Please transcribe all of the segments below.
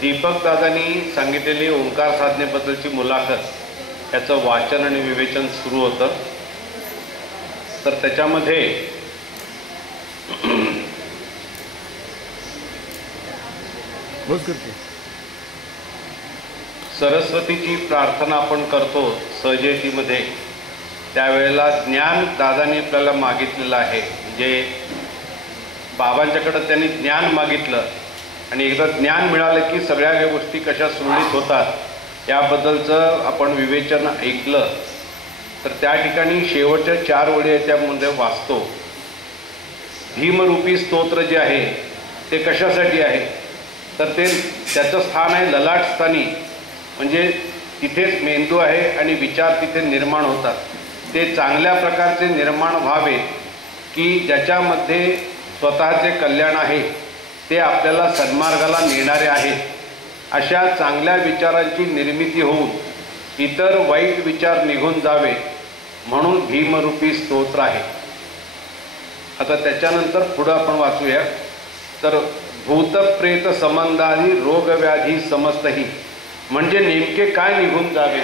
दीपक दादांनी सांगितलेली ओंकार साधनेबद्दलची मुलाखत याचं वाचन आणि विवेचन सुरू होतं. तर त्याच्यामध्ये सरस्वतीची प्रार्थना आपण करतो सहजयतीमध्ये, त्यावेळेला ज्ञान दादांनी आपल्याला मागितलेलं आहे. म्हणजे बाबांच्याकडं त्यांनी ज्ञान मागितलं आणि एकदा ज्ञान मिळालं की सगळ्या गोष्टी कशा सुरळीत होतात याबद्दलचं आपण विवेचन ऐकलं. तर त्या ठिकाणी शेवटच्या 4 ओळी आहेत त्यामध्ये वाचतो. भीमरूपी स्तोत्र जे आहे ते कशासाठी आहे, तर ते त्याचं स्थान आहे ललाटस्थानी, म्हणजे तिथेच मेंदू आहे आणि विचार तिथे निर्माण होतात. ते चांगल्या प्रकारचे निर्माण व्हावे की ज्याच्यामध्ये स्वतःचे कल्याण आहे, ते आपल्याला सन्मार्गाला नेणारे आहेत, अशा चांगल्या विचारांची निर्मिती होऊन इतर वाईट विचार निघून जावे म्हणून भीमरूपी स्तोत्र आहे. आता त्याच्यानंतर पुढं आपण वाचूया. तर भूतप्रेत संबंधादी रोगव्याधी समस्तही, म्हणजे नेमके काय निघून जावे,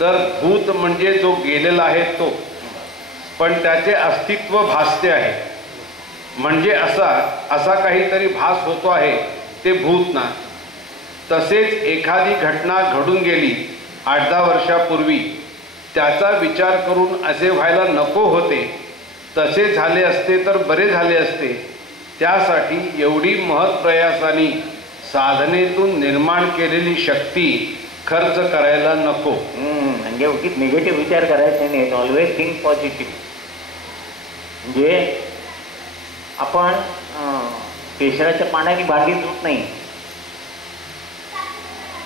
तर भूत म्हणजे जो गेलेला आहे तो, पण त्याचे अस्तित्व भासते आहे, म्हणजे असा काहीतरी भास होतो आहे ते भूत ना. तसेच एखादी घटना घडून गेली 8-10 वर्षापूर्वी, त्याचा विचार करून असे व्हायला नको होते, तसे झाले असते तर बरे झाले असते, त्यासाठी एवढी महत्प्रयासाने साधनेतून निर्माण केलेली शक्ती खर्च करायला नको. म्हणजे उगीच निगेटिव्ह विचार करायचे नाहीत, ऑलवेज थिंक पॉझिटिव्ह. म्हणजे आपण केशराच्या पाण्याची भागी धुत नाही,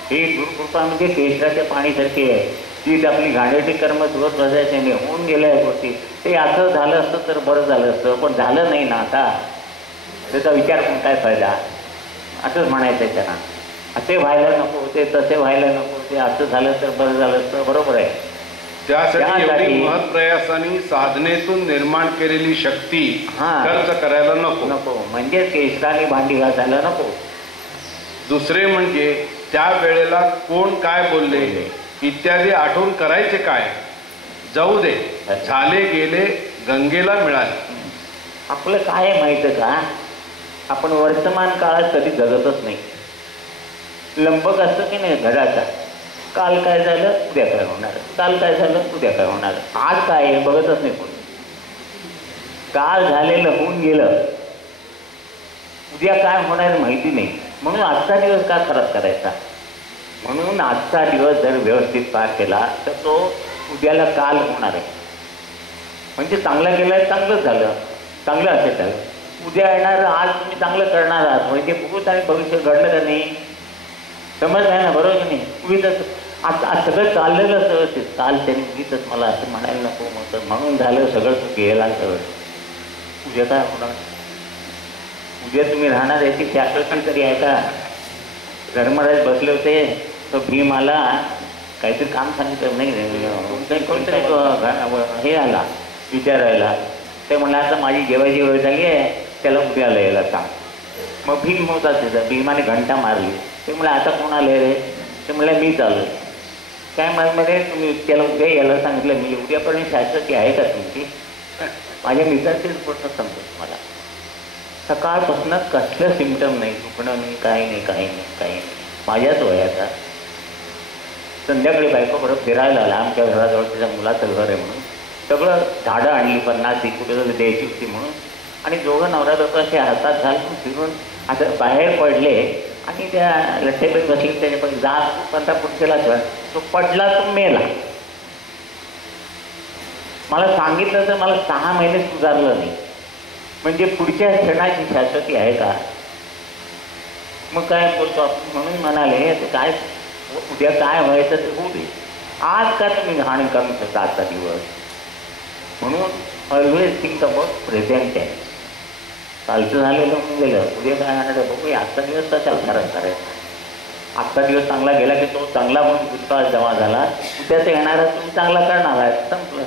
ही गुरुकृपा म्हणजे केशराच्या पाणीसारखी आहे. तीच आपली घाणेरडी कर्म धुवत बसायचे नाही, होऊन गेल्या गोष्टी. ते असं झालं असतं तर बरं झालं असतं, पण झालं नाही ना, आता त्याचा विचार करून काय फायदा, असंच म्हणायचं त्यांना. असे व्हायला नको होते, तसे व्हायला नको होते, असं झालं तर बरं झालं असतं, बरोबर आहे. त्यासाठी महत्प्रयासाने साधनेतून निर्माण केलेली शक्ती खर्च करायला नको. म्हणजे केशराने भांडी घासायला नको. दुसरे म्हणजे त्या वेळेला कोण काय बोलले इत्यादी आठवण करायचे काय, जाऊ दे, झाले गेले गंगेला मिळाले. आपलं काय माहिती का, आपण वर्तमान काळात कधी जगतच नाही. लंबक असतं की नाही घराचा, काल काय झालं उद्या काय होणार, काल काय झालं उद्या काय होणार, आज काय आहे बघतच नाही कोणी. काल झालेलं होऊन गेलं, उद्या काय होणार माहिती नाही, म्हणून आजचा दिवस का खराब करायचा. म्हणून आजचा दिवस जर व्यवस्थित पार केला तर तो उद्याला काल होणार आहे. म्हणजे चांगला केला आहे, चांगलंच झालं, चांगलं असेल झालं. उद्या येणार आज तुम्ही चांगलं करणार आहात, म्हणजे भूत आणि भविष्य घडलं का नाही, समज आहे ना, बरोबर की नाही. उगीच आज सगळं चाललेलं व्यवस्थित, काल त्यांनी उगीच मला असं म्हणायला नको होतं, म्हणून झालं सगळं तू गेला सगळं. उद्या काय होणार, उद्या तुम्ही राहणार याची त्याकडे तरी आहे का. धर्मराज बसले होते, तो भीम आला, काहीतरी काम सांगितलं नाही, कोणतरी हे आला विचारायला. ते म्हणलं आता माझी जेवायची वेळ झाली आहे, त्याला उद्याला यायला सांग. मग भीम होता तिथं, भीमाने घंटा मारली. ते म्हणलं आता कोण आले रे, ते म्हणलं मी चालू. काय मध्ये तुम्ही त्याला उद्या यायला सांगितलं, मी उद्यापर्यंत शास्त्राची आहे का तुमची. माझ्या मित्राचीच गोष्ट सांगतो तुम्हाला, सकाळपासून कसलं सिम्पटम नाही, दुखणं नाही, काही नाही, काही नाही, काही नाही. माझ्याच वयाचा संध्याकाळी बायको बरोबर फिरायला आला, आमच्या घराजवळ तिच्या मुलाचं घर आहे म्हणून. सगळं झाडं आणली 50 कुठे जर द्यायची होती म्हणून, आणि दोघं नवरा दोघं असे हातात घालून फिरून आता बाहेर पडले आणि त्या लठ्ठेपेट बसली. त्याने पण जा पंथा पुढच्याला तो पडला, तो मेला. मला सांगितलं तर मला 6 महिने सुधारलं नाही. म्हणजे पुढच्या क्षणाची शाश्वती आहे का. मग काय बोलतो आपण, म्हणून म्हणाले काय उद्या काय व्हायचं ते होऊ दे, आज का तुम्ही घाण करू शकता आजचा दिवस. म्हणून ऑलवेज थिंक अबाउट प्रेझेंट आहे. कालचं झालेलं होऊन गेलं, उद्या काय होणार बघूया. आजचा दिवस कशाला खराब करायचा. आजचा दिवस चांगला गेला की तो चांगला म्हणून विश्वास जमा झाला, उद्याचं येणारा तुम्ही चांगला करणार आहे, संपलं.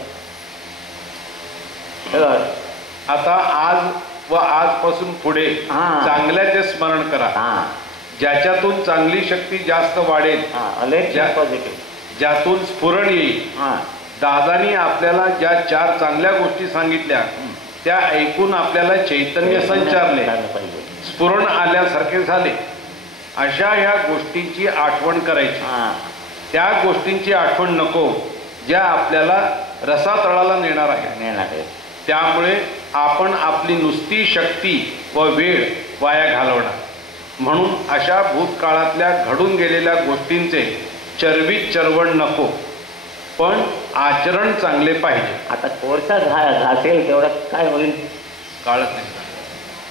आता आज व आजपासून पुढे हा. चांगल्याचे स्मरण करा, हा ज्याच्यातून चांगली शक्ती जास्त वाढेल, पॉझिटिव्ह. ज्यातून स्फुरण येईल. हा दादानी आपल्याला ज्या 4 चांगल्या गोष्टी सांगितल्या त्या ऐकून आपल्याला चैतन्य संचारले, स्फुरण आल्यासारखे झाले. अशा ह्या गोष्टींची आठवण करायची. त्या गोष्टींची आठवण नको ज्या आपल्याला रसातळाला नेणार आहे. त्यामुळे आपण आपली नुसती शक्ती व वेळ वाया घालवणार. म्हणून अशा भूतकाळातल्या घडून गेलेल्या गोष्टींचे चरबीत चरवण नको, पण आचरण चांगले पाहिजे. आता कोळसा घासेल तेवढं काय होईल? काळच नाही.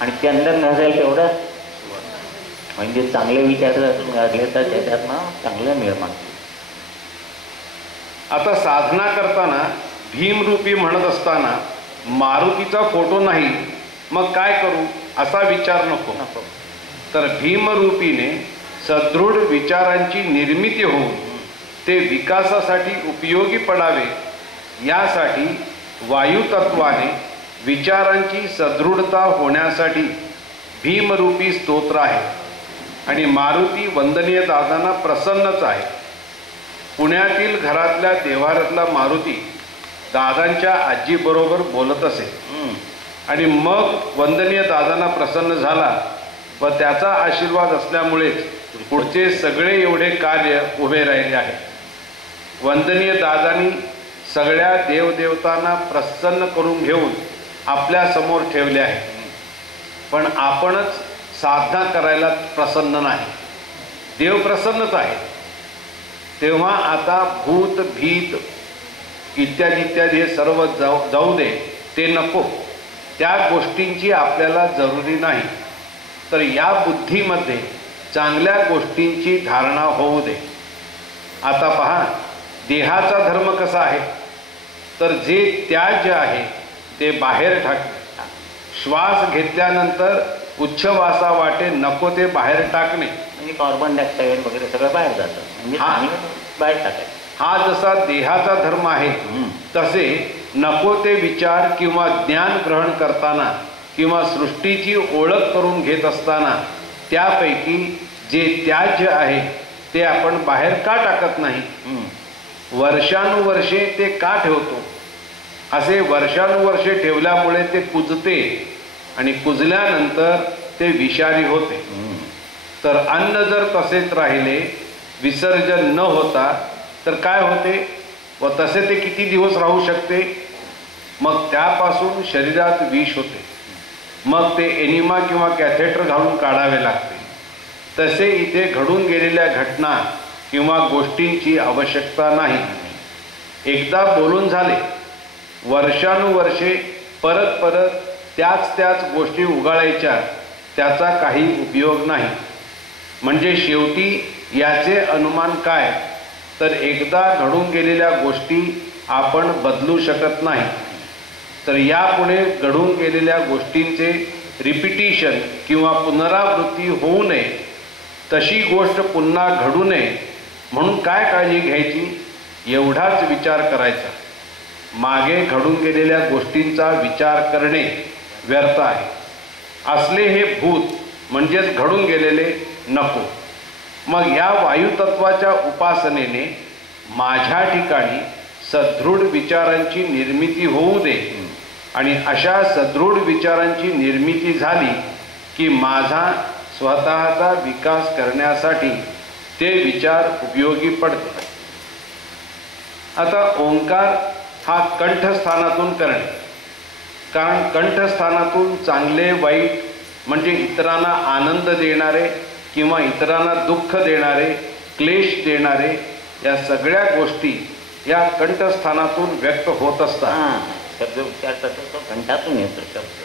आणि चंदन घासेल तेवढं म्हणजे चांगले विचार घडले तर त्याच्यातनं चांगलं निर्माण. आता साधना करताना भीमरूपी म्हणत असताना मारुतीचा फोटो नाही, मग काय करू असा विचार नको. तर भीमरूपीने सदृढ विचारांची निर्मिती होऊन ते विकासासाठी उपयोगी पडावे यासाठी वायुतत्वाने विचारांची सदृढता होण्यासाठी भीमरूपी स्तोत्र आहे. आणि मारुती वंदनीय दादांना प्रसन्नच आहे. पुण्यातील घरातल्या देव्हाऱ्यातला मारुती दादांच्या आजीबरोबर बोलत असे आणि मग वंदनीय दादांना प्रसन्न झाला व त्याचा आशीर्वाद असल्यामुळेच पुढचे सगळे एवढे कार्य उभे राहिले आहे. वंदनीय दादांनी सगळ्या देवदेवतांना प्रसन्न करून घेऊन आपल्या समोर ठेवले आहे, पण आपणच साधना करायला प्रसन्न नाही. देव प्रसन्नच आहे. तेव्हा आता भूत भीत इत्यादी इत्यादी हे सर्व जाऊ दे, ते नको. त्या गोष्टींची आपल्याला जरुरी नाही. तर या बुद्धीमध्ये चांगल्या गोष्टींची धारणा होऊ दे. आता पहा, देहाचा धर्म कसा आहे, तर जे त्याज्य आहे ते बाहेर टाकणे. श्वास घेतल्यानंतर उच्छवासा वाटे नको ते बाहेर टाकणे, म्हणजे कार्बन डायऑक्साईड वगैरे सगळं बाहेर जातं, म्हणजे बाहेर टाकायचं. हा जसा देहाचा धर्म आहे तसे नको ते विचार किंवा ज्ञान ग्रहण करताना किंवा सृष्टीची ओळख करून घेत असताना त्यापैकी जे त्याज्य आहे ते आपण बाहेर का टाकत नाही? वर्षानुवर्षे ते का ठेवतो? असे वर्षानुवर्षे ठेवल्यामुळे ते कुजते आणि कुजल्यानंतर ते विषारी होते. तर अन्न जर तसेच राहिले, विसर्जन न होता, तर काय होते व तसे ते किती दिवस राहू शकते? मग त्यापासून शरीरात विष होते. मग ते एनिमा किंवा कॅथेटर घालून काढावे लागते. तसे इथे घडून गेलेल्या घटना किंवा गोष्टींची आवश्यकता नाही. एकदा बोलून झाले, वर्षानुवर्षे परत परत त्याच गोष्टी उगाळायच्या, त्याचा काही उपयोग नाही. म्हणजे शेवटी याचे अनुमान काय, तर एकदा घडून गेलेल्या गोष्टी आपण बदलू शकत नाही. तर यापुढे घडून गेलेल्या गोष्टींचे रिपिटिशन किंवा पुनरावृत्ती होऊ नये, तशी गोष्ट पुन्हा घडू नये म्हणून काय काळजी घ्यायची, एवढाच विचार करायचा. मागे घडून गेलेल्या गोष्टींचा विचार करणे व्यर्थ आहे. असले हे भूत म्हणजेच घडून गेलेले नको. मग या वायुतत्वाच्या उपासनेने माझ्या ठिकाणी सदृढ विचारांची निर्मिती होऊ दे. आणि अशा सदृढ विचारांची निर्मिती झाली की माझा स्वतःचा विकास करण्यासाठी ते विचार उपयोगी पडते. आता ओंकार हा कंठस्थानातून करणे, कारण कंठस्थानातून चांगले वाईट म्हणजे इतरांना आनंद देणारे किंवा इतरांना दुःख देणारे, क्लेश देणारे या सगळ्या गोष्टी या कंठस्थानातून व्यक्त होत असतात. शब्द उच्चारतात तो कंठातून येतो शब्द.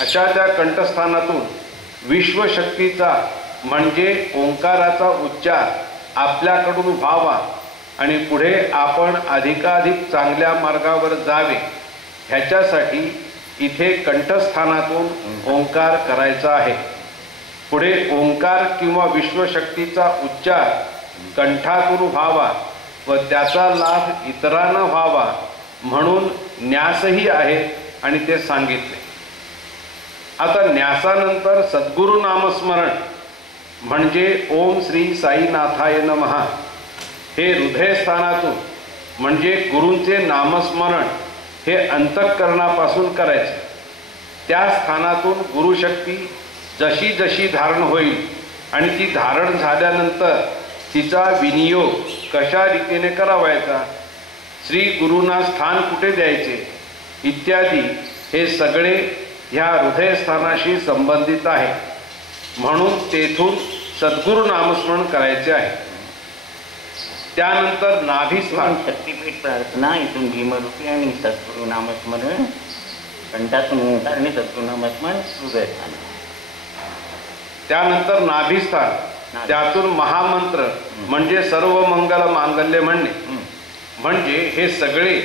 अशा त्या कंठस्थानातून विश्वशक्तीचा म्हणजे ओंकाराचा उच्चार आपल्याकडून व्हावा आणि पुढे आपण अधिकाधिक चांगल्या मार्गावर जावे, ह्याच्यासाठी इथे कंठस्थानातून ओंकार करायचा आहे. पुढे ओंकार किंवा विश्वशक्तीचा उच्चार कंठातून व्हावा व त्याचा लाभ इतरांना व्हावा म्हणून न्यासही आहे आणि ते सांगितले. आता न्यासानंतर सद्गुरु नामस्मरण म्हणजे ओम श्री साईनाथाय नमः हे हृदयस्थानातून म्हणजे गुरूंचे नामस्मरण हे अंतःकरणापासून करायचे. त्या स्थानातून गुरुशक्ती जशी जशी धारण होईल आणि ती धारण झाल्यानंतर तिचा विनियोग कशा रीतीने करावायचा, श्री गुरूंना स्थान कुठे द्यायचे इत्यादी हे सगळे ह्या हृदयस्थानाशी संबंधित आहे. म्हणून तेथून सद्गुरु नामस्मरण करायचे आहे. त्यानंतर नाभिस्थान शक्तिपीठ प्रार्थना इथून भीमरूपी आणि सद्गुरु नामस्मरण, कंठातून ओंकार आणि सद्गुरु नामस्मरण हृदयस्थान. त्यानंतर नाभिस्थान, त्यातून महामंत्र म्हणजे सर्व मंगल मांगल्य म्हणणे. म्हणजे हे सगळे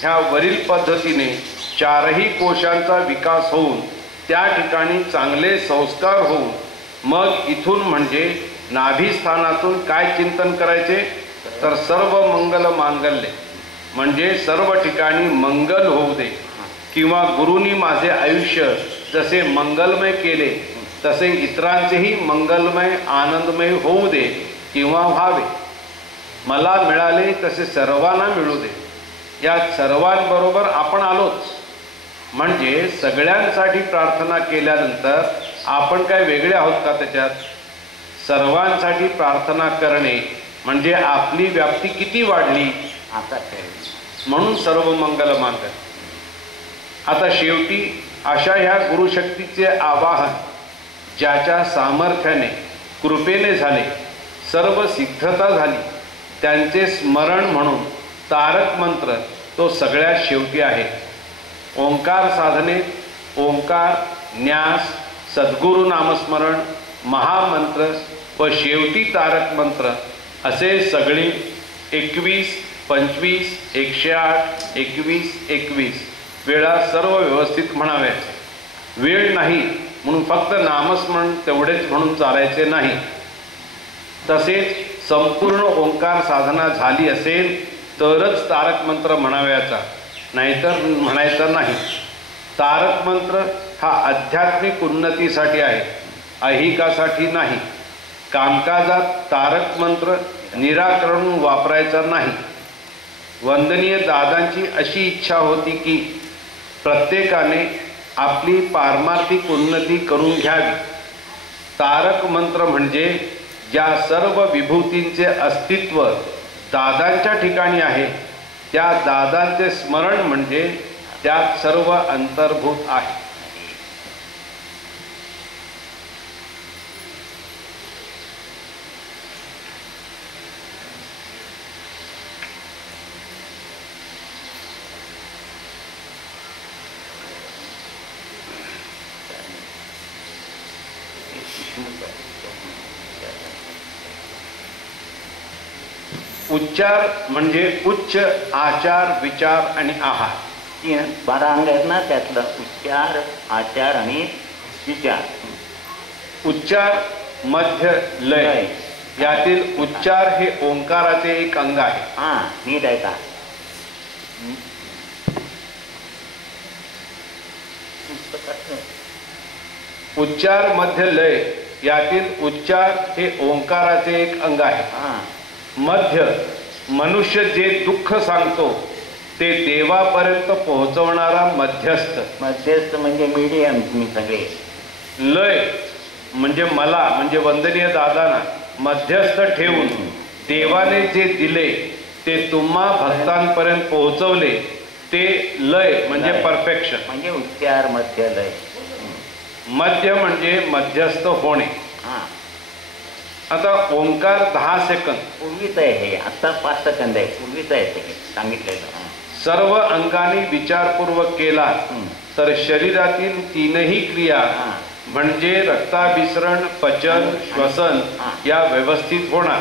ह्या वरील पद्धतीने चारही कोशांचा विकास होऊन त्या ठिकाणी चांगले संस्कार होऊन मग इथून म्हणजे नाभिस्थानातून काय चिंतन करायचे तर सर्व मंगल मांगल्य म्हणजे सर्व ठिकाणी मंगल होऊ दे, किंवा गुरूंनी माझे आयुष्य जसे मंगलमय केले तसे इतरांचेही मंगलमय आनंदमय होऊ दे किंवा व्हावे. मला मिळाले तसे सर्वांना मिळू दे. या सर्वांबरोबर आपण आलोच. म्हणजे सगळ्यांसाठी प्रार्थना केल्यानंतर आपण काय वेगळे आहोत का त्याच्यात? सर्वांसाठी प्रार्थना करणे म्हणजे आपली व्याप्ती किती वाढली आता म्हणून सर्व मंगल मांगल. आता शेवटी अशा ह्या गुरुशक्तीचे आवाहन ज्याच्या सामर्थ्याने कृपेने झाले, सर्व सिद्धता झाली, त्यांचे स्मरण म्हणून तारक मंत्र तो सगळ्यात शेवटी आहे. ओंकार साधनेत ओंकार, न्यास, सद्गुरु नामस्मरण, महामंत्र व शेवटी तारक मंत्र असे सगळे 21, 25, 108, 21, 21 वेळा सर्व व्यवस्थित म्हणाव्याचे. वेळ नाही म्हणून फक्त नामस्मरण तेवढेच म्हणून चालायचे नाही. तसेच संपूर्ण ओंकार साधना झाली असेल तरच तारक मंत्र म्हणाव्याचा, नाहीतर म्हणायचा नाही. तारक मंत्र हा आध्यात्मिक उन्नतीसाठी आहे, ऐहिकासाठी नाही. कामकाजात तारक मंत्र निराकरण वापरायचा नाही. वंदनीय दादांची अशी इच्छा होती की प्रत्येकाने आपली पारमार्थिक उन्नती करून घ्यावी. तारक मंत्र म्हणजे ज्या सर्व विभूतींचे अस्तित्व दादांच्या ठिकाणी आहे त्या दादांचे स्मरण म्हणजे त्यात सर्व अंतर्भूत आहे. उच्चार म्हणजे उच्च आचार, विचार आणि आहार. 12 अंग आहेत ना, त्यातलं उच्चार, आचार आणि विचार. उच्चार, मध्य, लय यातील उच्चार हे ओंकाराचे एक अंग आहे. हा, नीट आहे का? उच्चार, मध्य, लय यातील उच्चार हे ओंकाराचे एक अंग आहे. मध्य मनुष्य जे दुःख सांगतो ते देवापर्यंत पोहोचवणारा मध्यस्थ. मध्यस्थ म्हणजे मीडियम तुम्ही सगळे. लय म्हणजे मला म्हणजे वंदनीय दादांना मध्यस्थ ठेवून देवाने जे दिले ते तुम्हा भक्तांपर्यंत पोहोचवले ते लय म्हणजे परफेक्शन. म्हणजे उच्चार, मध्य, लय. मध्य म्हणजे मध्यस्थ होणे. आता ओंकार 10 सेकंद पूर्वीच आहे हे, आता 5 सेकंद आहे. पूर्वीच आहे ते सांगितलेलं. सर्व अंगाने विचारपूर्वक केला तर शरीरातील 3ही क्रिया म्हणजे रक्ताभिसरण, पचन, श्वसन या व्यवस्थित होणार.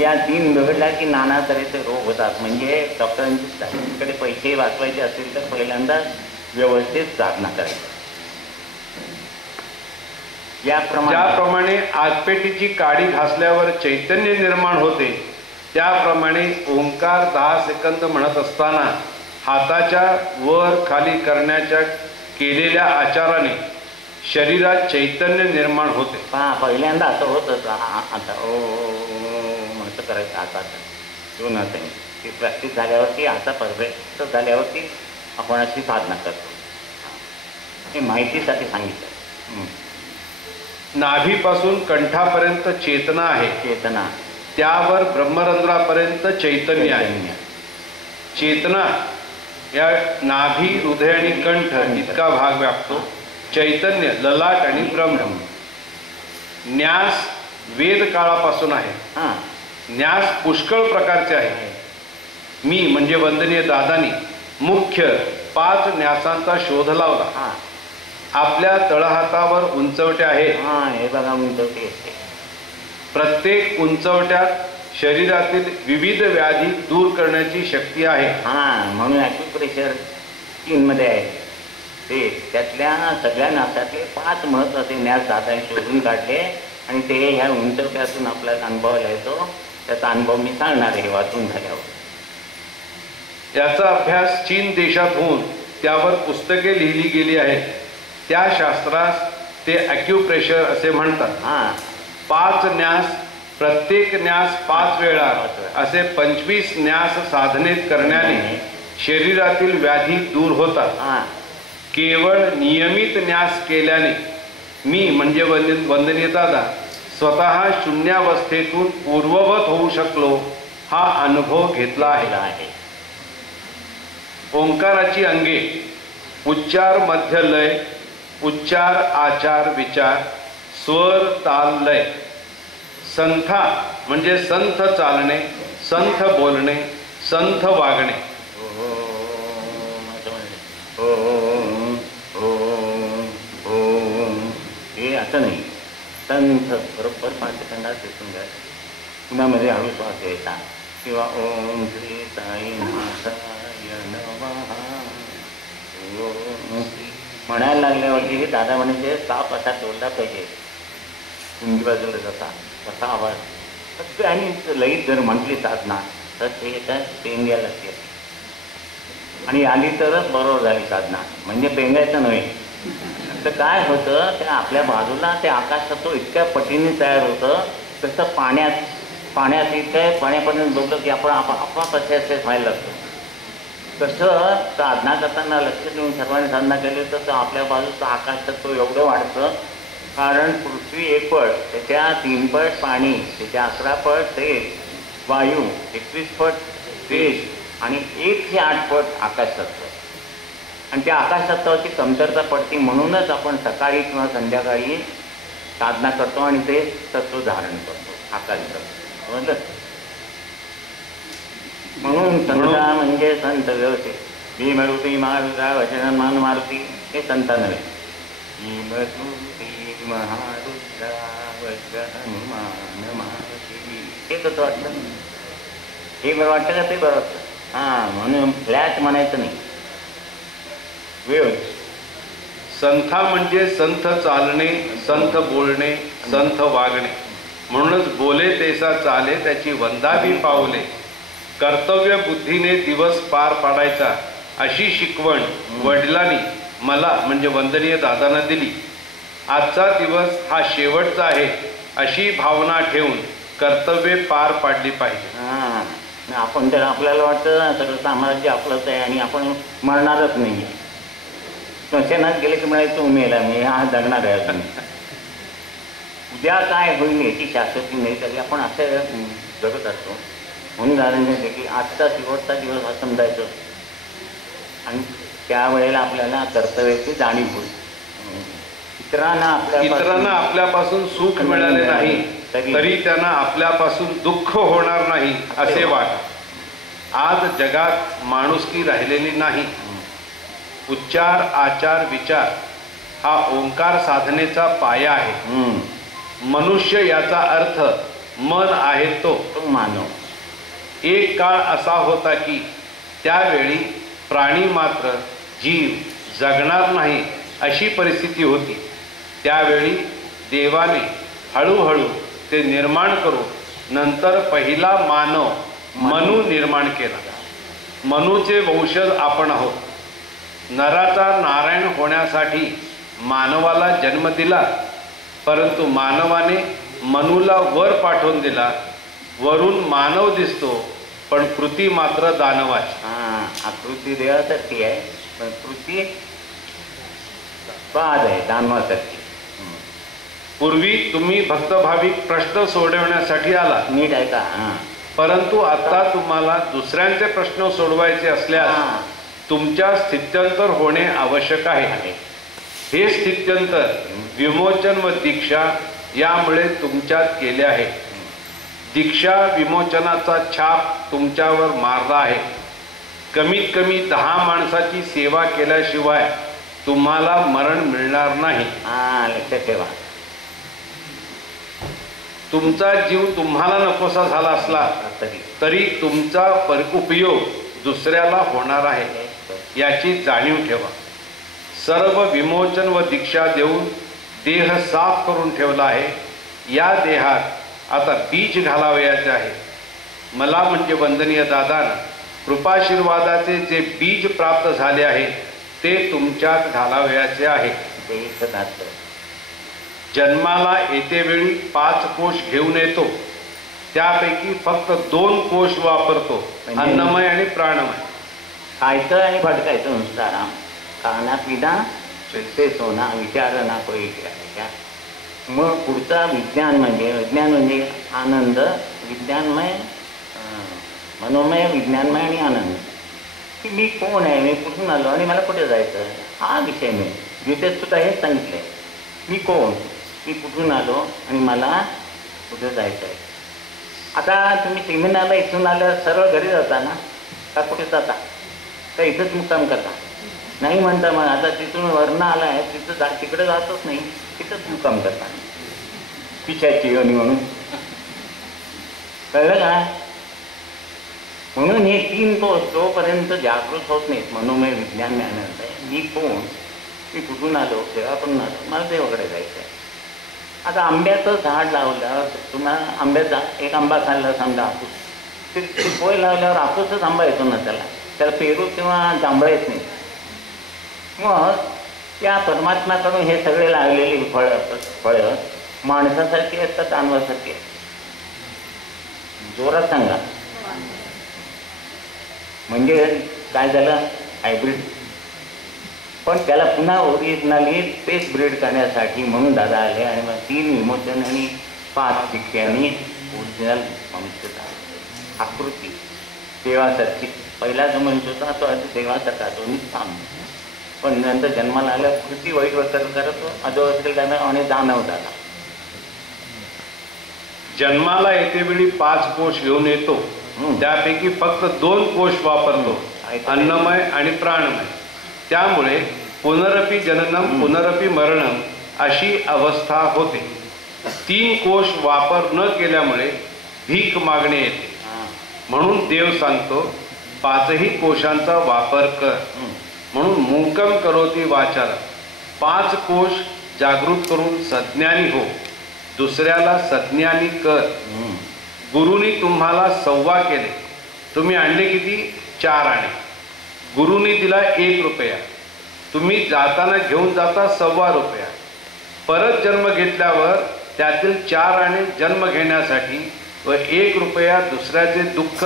या 3 बिघडला की नाना तऱ्हेचे रोग होतात. म्हणजे डॉक्टरांकडे पैसे वाचवायचे असतील तर पहिल्यांदा व्यवस्थित साधना करायची. ज्याप्रमाणे आगपेटीची काडी घासल्यावर चैतन्य निर्माण होते त्याप्रमाणे ओंकार 10 सेकंद म्हणत असताना हाताच्या वर खाली करण्याच्या केलेल्या आचाराने शरीरात चैतन्य निर्माण होते. पहिल्यांदा असं होत आता ओ म्हणतं करायचं हाताचं दोन हाताने. ती प्रॅक्टिस झाल्यावरती आता परफेक्ट झाल्यावरती आपण अशी साधना करतो. हे माहितीसाठी सांगितलं. नाभीपासून कंठापर्यंत चेतना आहे. चेतना त्यावर ब्रह्मरंध्रापर्यंत चैतन्य आहे. चेतना या नाभी, हृदय आणि कंठ इतका भाग व्यापतो. चैतन्य ललाट आणि ब्रह्म. न्यास वेद काळापासून आहे. न्यास पुष्कळ प्रकारचे आहे. मी म्हणजे वंदनीय दादानी मुख्य 5 न्यासांचा शोध लावला. आपल्या तळहातावर उंचवटे आहेत. हे बघा उंचवटे. प्रत्येक उंचवट्यात शरीरातील विविध व्याधी दूर करण्याची शक्ती आहे. म्हणून ॲक्युप्रेशर स्किनमध्ये आहे. ते त्यातल्या सगळ्या नासातले 5 महत्त्वाचे न्यास दादाने शोधून काढले आणि ते ह्या उंचवट्यातून आपल्याला अनुभवायला येतो. त्याचा अनुभव मी सांगणार आहे वाचून झाल्यावर. याचा अभ्यास चीन देशात होऊन त्यावर पुस्तके लिहिली गेली आहेत. त्या शास्त्रास ते ॲक्युप्रेशर असे म्हणतात. 5 न्यास, प्रत्येक न्यास 5 वेळा असे 25 न्यास साधनेत करण्याने शरीरातील व्याधी दूर होतात. केवळ नियमित न्यास केल्याने मी म्हणजे वंदनीय दादा स्वतः शून्यावस्थेतून पूर्ववत होऊ शकलो हा अनुभव घेतला आहे. ओंकाराची अंगे उच्चार, मध्य लय, उच्चार, आचार, विचार, स्वर, ताल, लय. संथा म्हणजे संथ चालणे, संथ बोलणे, संथ वागणे. हे असं नाही. संथ बरोबर 5 सेकंदात दिसून घ्या. पुण्यामध्ये हळू श्वास घ्यायचा किंवा ओम श्री साई नाथाय नमः म्हणायला लागल्यावरती हे दादा म्हणजे साप असा ठेवला पाहिजे. कुंडी बाजूला तसा आवाज फक्त. आणि लईत जर म्हटली साधना तर ते पेंग्या लागते. आणि आली तरच बरोबर झाली साधना. म्हणजे पेंगायचं नव्हे. तर काय होतं त्या आपल्या बाजूला ते आकाशतत्व इतक्या पटीने तयार होतं. तसं पाण्यात इतकं पाण्यापर्यंत डोकलं की आपण आपोआप असे व्हायला लागतो. तसं साधना करताना लक्ष देऊन सर्वांनी साधना केली तर आपल्या बाजूचं आकाशतत्व एवढं वाढतं. कारण पृथ्वी 1 पट, त्याच्या 3 पट पाणी, त्याच्या 11 पट तेज, वायू 21 पट तेज आणि 108 पट आकाशतत्व. आणि त्या आकाशतत्वाची कमतरता पडते. म्हणूनच आपण सकाळी किंवा संध्याकाळी साधना करतो आणि ते तत्व धारण करतो आकाशतत्व. समजलं? म्हणून संता म्हणजे संत व्यवस्थित. भीमरूपी महारुद्रा वचन मान मारुती हे संत नव्हे. भीमरूपी महारुद्रा वचन मान मारुती हे कसं वाटतं? हे बरं वाटतं का? ते बरं वाटतं. म्हणून फ्लॅट म्हणायचं नाही. संथा म्हणजे संथ चालणे, संथ बोलणे, संथ वागणे. म्हणूनच बोले तेसा चाले त्याची वंदावी पावले. कर्तव्य बुद्धीने दिवस पार पाडायचा अशी शिकवण वडिलांनी मला म्हणजे वंदनीय दादांना दिली. आजचा दिवस हा शेवटचा आहे अशी भावना ठेवून कर्तव्ये पार पाडली पाहिजे. आपण तर आपल्याला वाटतं सगळं साम्राज्य आपलंच आहे आणि आपण मरणारच नाही. श्मशानात गेले की म्हणायचं उमेला मी हा जगणार आहे अजून. उद्या काय होईल याची शाश्वती नाही तरी आपण असं जगत असतो. म्हणून दादांनी की आजचा शेवटचा दिवस हा समजायचं आणि त्यावेळेला आपल्याला कर्तव्याची जाणीव होईल. इतरांना आपल्यापासून सुख मिळाले नाही तरी त्यांना आपल्यापासून दुःख होणार नाही असे वागा. आज जगात माणुसकी राहिलेली नाही. उच्चार, आचार, विचार हा ओंकार साधनेचा पाया आहे. मनुष्य याचा अर्थ मन आहे तो मानव. एक काळ असा होता की त्यावेळी प्राणी मात्र जीव जगणार नाही अशी परिस्थिती होती. त्यावेळी देवाने हळूहळू ते निर्माण करून नंतर पहिला मानव मनु निर्माण केला. मनूचे वंशज आपण आहोत. नराचा नारायण होण्यासाठी मानवाला जन्म दिला, परंतु मानवाने मनूला वर पाठवून दिला. वरून मानव दिसतो, पण कृती मात्र दानवाची. आकृती देवासारखी आहे, पण कृती बाद आहे दानवासारखी. पूर्वी तुम्ही भक्तभाविक प्रश्न सोडवण्यासाठी आला, नीट आहे का? परंतु आता तुम्हाला दुसऱ्यांचे प्रश्न सोडवायचे असल्यास तुमच्या स्थित्यंतर होणे आवश्यक आहे. हे स्थित्यंतर विमोचन व दीक्षा यामुळे तुमच्यात केले आहे. दीक्षा विमोचनाचा छाप तुमच्यावर मारला आहे. कमीत कमी 10 माणसाची सेवा केल्याशिवाय तुम्हाला मरण मिळणार नाही. लक्षात ठेवा. तुमचा जीव तुम्हाला नकोसा झाला असला तरी तुमचा उपयोग दुसऱ्याला होणार आहे याची जाणीव ठेवा. सर्व विमोचन व दीक्षा देऊन देह साफ करून ठेवला आहे. या देहात आता बीज घालावयाचे आहे. मला म्हणजे वंदनीय दादांना कृपाशीर्वादाचे जे बीज प्राप्त झाले आहे ते तुमच्यात घालावयाचे आहे. जन्माला येतेवेळी 5 कोश घेऊन येतो, त्यापैकी फक्त 2 कोश वापरतो, अन्नमय आणि प्राणमय. खायचं आणि भटकायचं नुसतं आराम. खाना पिना ते सोना विचार ना कोई. मग पुढचा विज्ञान म्हणजे आनंद. विज्ञानमय, मनोमय, विज्ञानमय आणि आनंद. की मी कोण आहे, मी कुठून आलो आणि मला कुठे जायचं, हा विषय मी गीतेत सुद्धा हेच सांगितलं आहे. मी कोण, मी कुठून आलो आणि मला कुठे जायचं आहे. आता तुम्ही सेमिनारला इथून आल्यावर सरळ घरी जाता ना, का कुठे जाता, का इथंच मुक्काम करता? नाही म्हणता. मग आता तिथून वर्ण आला आहे तिथं तिकडे जातच नाही, तिथंच मुक्काम करता. पिशाची योनी म्हणून. कळलं का? म्हणून हे 3 कोश जोपर्यंत जागृत होत नाहीत, मनोमय, विज्ञानमय, आनंद आहे. मी कोण, मी कुठून आलो, देवाकडून आलो, मला देवाकडे जायचं आहे. आता आंब्याचं झाड लावल्यावर तुम्हाला आंब्याचा एक आंबा खाल्ला समजा हापूस, ते पोय लावल्यावर हापूसच आंबा येतो ना, त्याला पेरू किंवा जांभळं येत नाही. मग त्या परमात्म्याकडून हे सगळे लागलेली फळं माणसासारखी आहेत का दानवासारखी आहेत? जोरात सांगा. म्हणजे काय झालं? हायब्रिड. पण त्याला पुन्हा ओरिजिनली तेच ब्रीड करण्यासाठी म्हणून दादा आले आणि मग 3 विमोचन आणि 5 शिक्क्यांनी ओरिजिनल मनुष्यता आकृती देवासारखी. पहिला जो मनुष्य होता तो देवासारखा, दोन्ही थांब. पण नंतर जन्माला आल्या कृती वाईट वर्तन करतो, अधोवर्तील त्यानं आणि दानव झाला. जन्माला येतेवेळी 5 कोश घेऊन येतो, त्यापैकी फक्त 2 कोश वापरतो, अन्नमय आणि प्राणमय. त्यामुळे पुनरपी जननम पुनरपी मरणम अशी अवस्था होते. 3 कोश वापर न केल्यामुळे भीक मागणे येते. म्हणून देव सांगतो 5ही कोशांचा वापर कर. म्हणून मूकम करोती वाचार. 5 कोश जागृत करून सज्ञानी हो, दुसऱ्याला सज्ञानी कर. गुरुनी तुम्हाला 1.25 केले, तुम्ही आणले किती? 4 आणे. गुरुनी दिला 1 रुपया, तुम्ही जाताना घेऊन जाता 1.25 रुपया. परत जन्म घेतल्यावर त्यातील 4 आणे जन्म घेण्यासाठी व 1 रुपया दुसऱ्याचे दुःख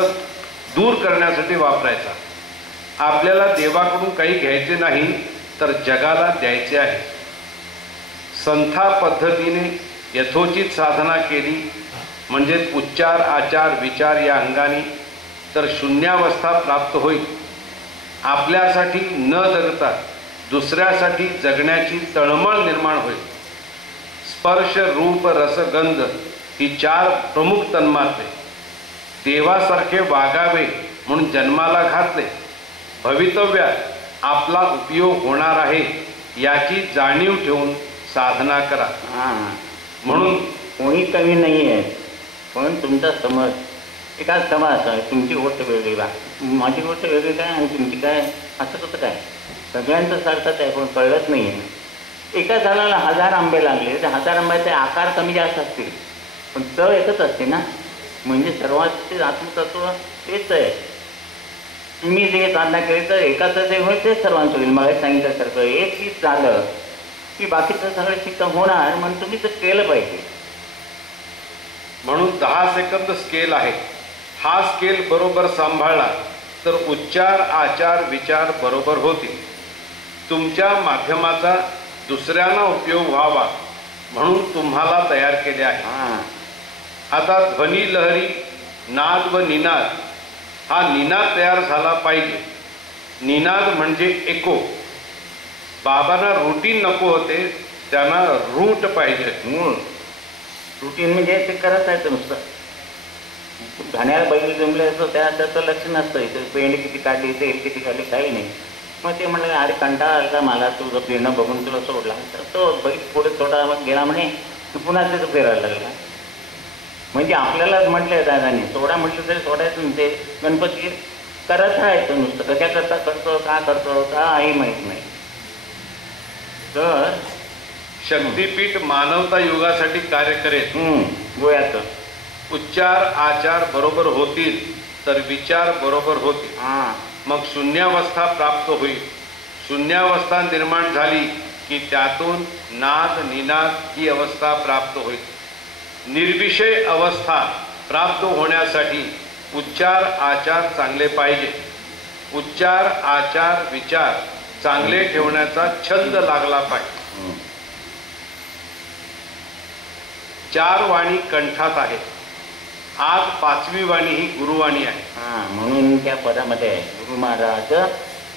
दूर करण्यासाठी वापरायचा. आपल्याला देवाकडून काही घ्यायचे नाही, तर जगाला द्यायचे आहे. संथा पद्धतीने यथोचित साधना केली म्हणजे उच्चार, आचार, विचार या अंगाने तर शून्यावस्था प्राप्त होईल. आपल्यासाठी न जगता दुसऱ्यासाठी जगण्याची तळमळ निर्माण होईल. स्पर्श, रूप, रस, गंध ही 4 प्रमुख तन्मात्रे देवासारखे वागावे म्हणून जन्माला घातले. भवितव्यात आपला उपयोग होणार आहे याची जाणीव ठेवून साधना करा. म्हणून कोणी कमी नाही आहे, पण तुमचा समज एका समज आहे. तुमची गोष्ट वेगळी बा, माझी गोष्ट वेगळी काय आणि तुमची काय, असं कसं काय? सगळ्यांचं सारखंच आहे, पण कळलंच नाही आहे. एका झाडाला 1000 आंबे लागले, त्या 1000 आंब्याचे आकार कमी जास्त असतील, पण चव एकच असते ना. म्हणजे सर्वांचे आत्मतत्व तेच आहे. तुम्ही जे साधना केली तर एकाच जे होईल तेच सर्वांचं होईल. मला सांगितल्यासारखं एक शीत झालं की बाकीचं सगळं शिस्त होणार, म्हणून तुम्ही तर केलं पाहिजे. म्हणून 10 सेकंद स्केल आहे. हा स्केल बरोबर सांभाळला तर उच्चार आचार विचार बरोबर होतील. तुमच्या माध्यमाचा दुसऱ्यांना उपयोग व्हावा म्हणून तुम्हाला तयार केले आहे. हां, आता ध्वनी लहरी नाद व निनाद, हा निनाद तयार झाला पाहिजे. निनाद म्हणजे एको. बाबांना रुटीन नको होते, त्यांना रूट पाहिजे. मूळ रुटीन म्हणजे ते करत आहे नुसतं. घाण्याला बैल जमले असं त्याचं लक्ष नसतं. इथे पेंड किती काढली, तेल किती काढली, काही नाही. मग ते म्हणलं अरे कंटाळा आला का मला, तुझं फिरणं बघून तुला सोडला. तर तो बैल पुढे थोडा गेला म्हणे, तू पुन्हा तिथं फिरायला लागला. म्हणजे आपल्यालाच म्हटलंय दादाने सोडा, म्हटलं तरी सोडायचं. ते गणपती करत राहायचं नुसतं. कशा करता करतो, का करतो, काही माहीत नाही. तर शक्तीपीठ मानवता युगासाठी कार्य करेल. गोव्याचं उच्चार आचार बरोबर होतील तर विचार बरोबर होतील. हां, मग शून्यावस्था प्राप्त होईल. शून्यावस्था निर्माण झाली की त्यातून नाद निनाद ही अवस्था प्राप्त होईल. निर्विषय अवस्था प्राप्त होण्यासाठी उच्चार आचार चांगले पाहिजे. उच्चार आचार विचार चांगले ठेवण्याचा छंद लागला पाहिजे. 4 वाणी कंठात आहेत. आज 5वी वाणी ही गुरुवाणी आहे. हां, म्हणून त्या पदामध्ये आहे गुरु महाराज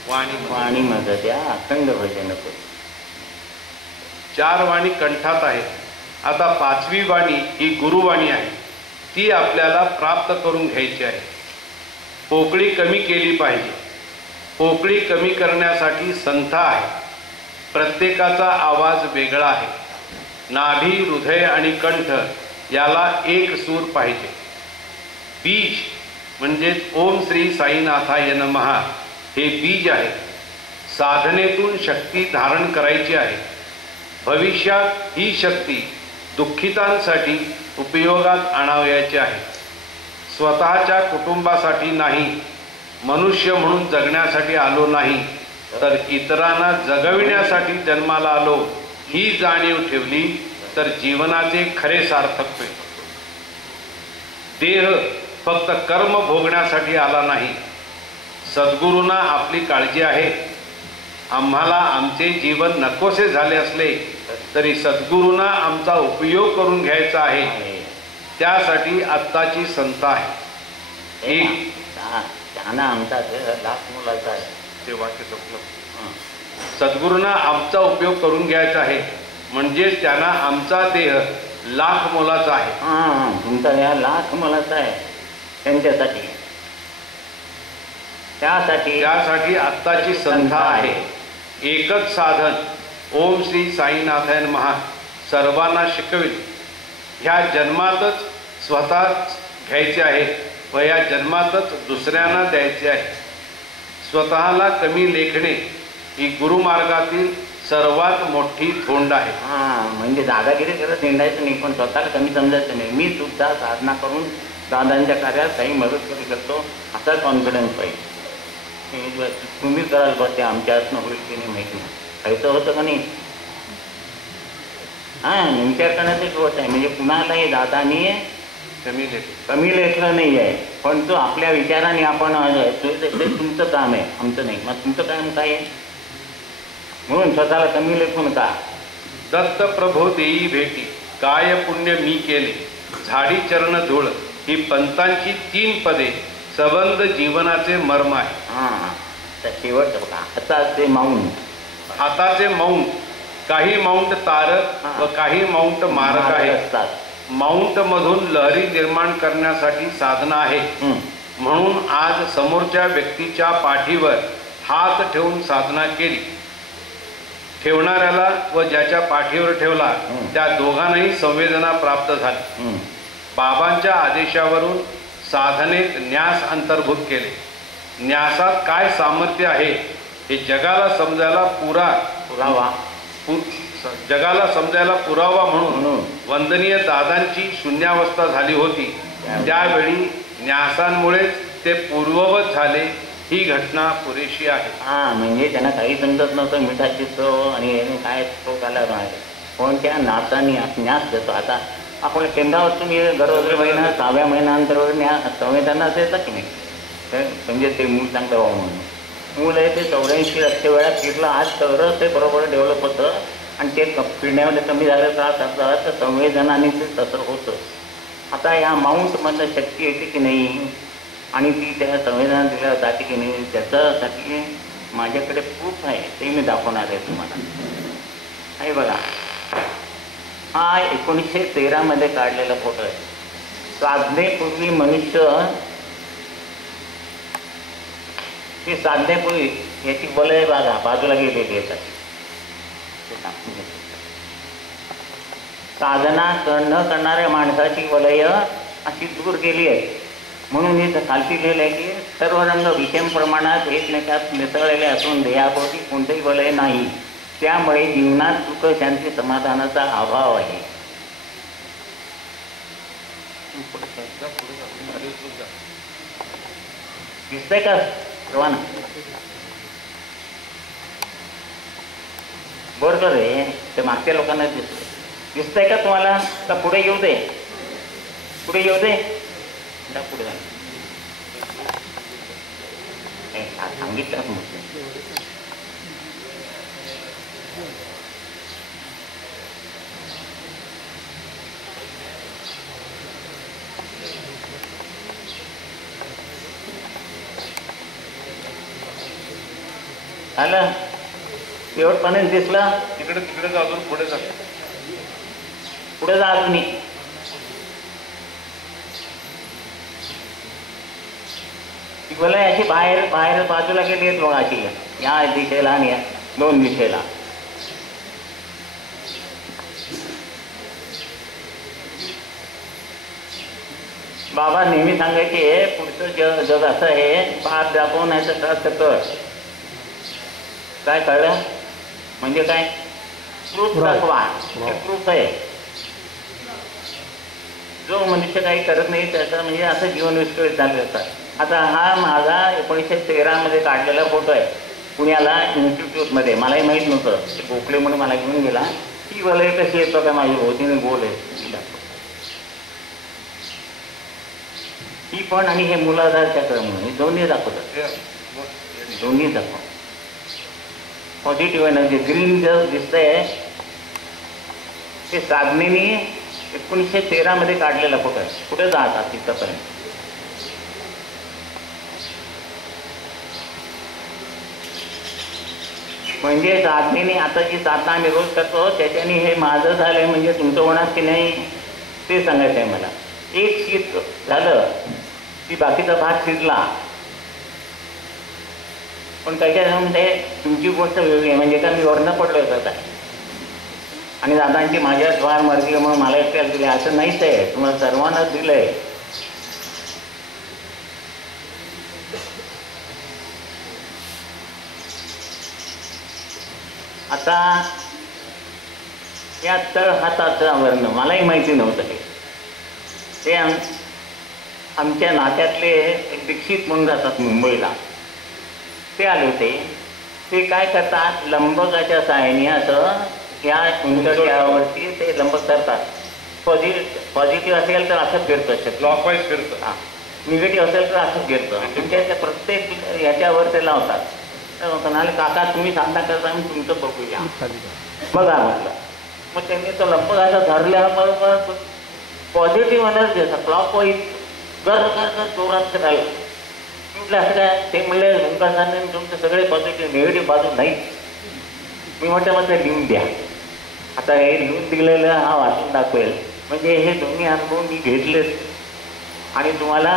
वाणी मग त्या अखंड भजन करू. 4 वाणी कंठात आहेत. आता 5वी वाणी ही गुरुवाणी आहे. ती आपल्याला प्राप्त करून घ्यायची आहे. पोकळी कमी केली पाहिजे. पोकळी कमी करण्यासाठी संथ आहे. प्रत्येकाचा आवाज वेगळा आहे. नाभी हृदय आणि कंठ याला एक सूर पाहिजे. बीज म्हणजे ओम श्री साईनाथाय नमः हे बीज आहे. साधनेतून शक्ती धारण करायची आहे. भविष्यात ही शक्ती दुःखितांसाठी उपयोगात आणावयाची आहे. स्वतःच्या कुटुंबासाठी नाही, मनुष्य म्हणून जगण्यासाठी आलो नाही, तर इतरांना जगविण्यासाठी जन्माला आलो ही जाणीव ठेवली तर जीवनाचे खरे सार्थक होईल. देह फक्त कर्म भोगण्यासाठी आला नाही. सद्गुरूंना आपली काळजी आहे. आम्हाला आमचे जीवन नकोसे झाले असले तरी सद्गुरूंना आमचा उपयोग करून घ्यायचा आहे. त्यासाठी आत्ताची संत आहे. एक त्यांना आमचा लाख मुलाचा आहे ते वाक्य स्वप्न. सद्गुरूंना आमचा उपयोग करून घ्यायचा आहे म्हणजे त्यांना आमचा देह लाख मोलाचा आहे. हां, तुमचा देह लाख मोलाचा आहे त्यांच्यासाठी. त्यासाठी आत्ताची संथ आहे. एकच साधन ओम श्री साईनाथाय नमः सर्वांना शिकविल. ह्या जन्मातच स्वतः घ्यायचे आहे व या जन्मातच दुसऱ्यांना द्यायचे आहे. स्वतःला कमी लेखणे ही गुरुमार्गातील सर्वात मोठी थोंड आहे. हां, म्हणजे दादागिरी करत निंडायचं नाही, पण स्वतःला कमी समजायचं नाही. मी सुद्धा साधना करून दादांच्या कार्यात काही मदत करू शकतो असा कॉन्फिडन्स पाहिजे. तुम्ही कराल बघ, ते आमच्या हातनं होईल की नाही माहिती नाही. खायचं होतं का नाही. हां, विचार करण्याचं एक होत आहे. म्हणजे कुणालाही दादानी कमी लेखलं नाही आहे, पण तो आपल्या विचाराने आपण ते तुमचं काम आहे, आमचं नाही. मग तुमचं काम काय आहे म्हणून स्वतःला कमी लेखू नका. दत्त प्रभो देई भेटी काय पुण्य मी केले. झाडी चरण धूळ ही पंतांची 3 पदे सबंध जीवनाचे मर्म आहे. हां, तर शेवटचं बघा, हाताचे माऊंट. हाताचे माऊंट, काही माऊंट तारक व काही माऊंट मारक आहे. माऊंट मधून लहरी निर्माण करण्यासाठी साधना आहे. म्हणून आज समोरच्या व्यक्तीच्या पाठीवर हात ठेवून साधना केली. ठेवणाऱ्याला व ज्याच्या पाठीवर ठेवला त्या दोघांनाही संवेदना प्राप्त झाली. बाबांच्या आदेशावरून साधनेत न्यास अंतर्भूत केले. न्यासात काय सामर्थ्य आहे हे जगाला समजायला पुरावा म्हणून वंदनीय दादांची शून्यावस्था झाली होती. त्यावेळी न्यासांमुळेच ते पूर्ववत झाले ही घटना पुरेशी आहे. हां, म्हणजे त्यांना काही समजत नव्हतं मिठाची चव आणि हे काय तो त्याला राहिले, पण त्या नाचाने न्यास देतो. आता आपण केंद्रावर तुम्ही गरोदरी महिना 6व्या महिन्यानंतर संवेदना देतात की नाही, म्हणजे ते मूल चांगलं व्हावं म्हणून. मूल आहे ते 84 वेळा फिरलं आज तरच ते बरोबर डेव्हलप होतं आणि ते फिरण्यामध्ये कमी झालं तर संवेदनाने ते तसं होतं. आता या माउंटमधनं शक्ती येते की नाही आणि ती त्या संवेदना दिल्या जाते की नाही, त्याच्यासाठी माझ्याकडे प्रूफ आहे, ते मी दाखवणार आहे तुम्हाला. आहे बघा, हा 1913 काढलेला फोटो आहे. साधनेपूर्वी मनुष्य ही साधनेपूर्वी याची वलय बघा बाजूला गेलेली येतात. साधना न करणाऱ्या माणसाची वलय अशी दूर गेली आहे. म्हणून इथं खालती लिहिलं आहे की सर्व रंग विषम प्रमाणात एकमेकात मिसळलेले असून देहाभोवती कोणतेही वलय नाही. त्यामुळे जीवनात सुख शांती समाधानाचा अभाव आहे. दिसतंय का सर्वांना? बरोबर आहे, ते मागच्या लोकांना दिसतंय का तुम्हाला? का पुढे येऊ दे, पुढे येऊ दे, पुढे सांगितलं. आलं शेवटपर्यंत दिसलं. तिकडे तिकडे अजून पुढे जा, पुढे जा अजून. वलय अशी बाहेर बाहेर बाजूला गेली आहेत बघा, अशी या दिशेला आणि या दोन दिशेला. बाबा नेहमी सांगायचे पुढचं जग असं आहे, पाप दाखवण्याचं असं कर. काय कळलं म्हणजे काय? प्रूफ दाखवा, प्रूफ आहे. जो मनुष्य काही करत नाही त्याचं म्हणजे असं जीवन विस्कळीत झाले असतात. आता हा माझा 1913 काढलेला फोटो आहे, पुण्याला इन्स्टिट्यूटमध्ये. मलाही माहीत नव्हतं, ते गोखले म्हणून मला घेऊन गेला. ही वलय कशी येतो का माझी होतीने गोल आहे ही पण, आणि हे मूलाधार चक्र म्हणून हे दोन्ही दाखवतात, दोन्ही दाखव. पॉझिटिव्ह एनर्जी ग्रीन जर दिसतंय ते साधनेने 1913 काढलेला फोटो आहे. कुठे जातात तिथपर्यंत. म्हणजे साधनेने आता जी साधना आम्ही रोज करतो त्याच्याने हे माझं झालंय म्हणजे तुमचं होणार की नाही ते सांगायचं आहे मला. एक शीत झालं की बाकीचा भाग शिजला. पण त्याच्यामध्ये तुमची गोष्ट वेगळी आहे, म्हणजे का मी वर्ण पडलो होता आणि दादांची माझ्या द्वार मर्जी म्हणून मला एकट्याला दिले असं नाहीच आहे, तुम्हाला सर्वांना दिलंय. आता या तळ हाताचं वर्ण मलाही माहिती नव्हतं. ते आमच्या नात्यातले एक दीक्षित म्हणून जातात मुंबईला, ते आले होते. ते काय करतात, लंबकाच्या सहाय्याने असं या उंचवट्यावरती ते लंबक करतात. पॉझिटिव्ह असेल तर असं फिरतं, क्लॉकवाईज फिरतं. हां, निगेटिव्ह असेल तर असं फिरतं. तुमच्या प्रत्येक याच्यावर ते लावतात. म्हणाले काका तुम्ही साधना करता मी तुमचं बघूया बघा म्हटलं. मग त्यांनी तो लंबक असं धरल्याबरोबर पॉझिटिव्ह एनर्जी असं क्लॉकवाईज कर जोरात करायला म्हटलं. असं काय ते म्हणले ओंकारसाने तुमचे सगळे पॉझिटिव्ह निगेटिव्ह बाजू नाही. मी म्हटलं मग ते लिहून द्या. आता हे लिहून दिलेलं हा वाचून दाखवेल. म्हणजे हे दोन्ही अनुभव मी घेतलेत आणि तुम्हाला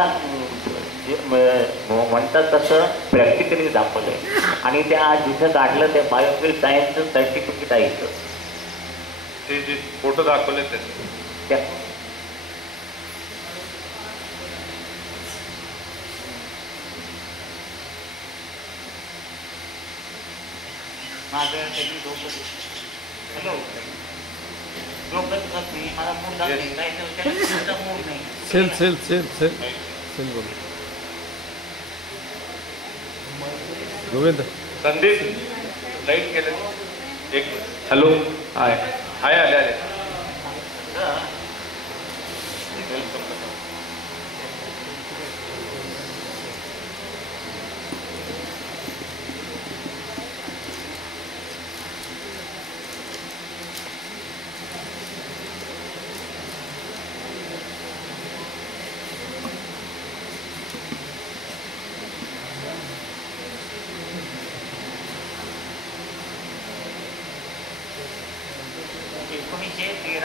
म्हणतात तसं प्रॅक्टिकली दाखवलंय. आणि त्या जिथं काढलं त्या बायोफिल सायन्सचं सर्टिफिकेट आहे इथं. ते जे फोटो दाखवले त्या माझं कधी डोकं हॅलो डोकंच नाही, मला मूड लागते काय तर मूड नाही. सेल सेल सेल सेल सेल बोल. संदीप लाईट केलं एक हॅलो हाय हाय आले आले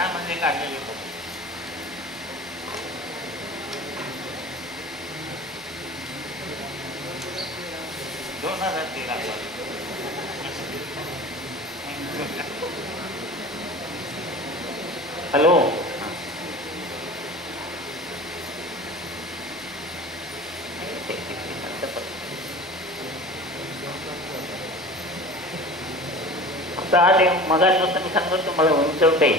मध्ये काढलेले फोटो 2013 हॅलो आता मगापासून मी सांगतो तुम्हाला उंचवटे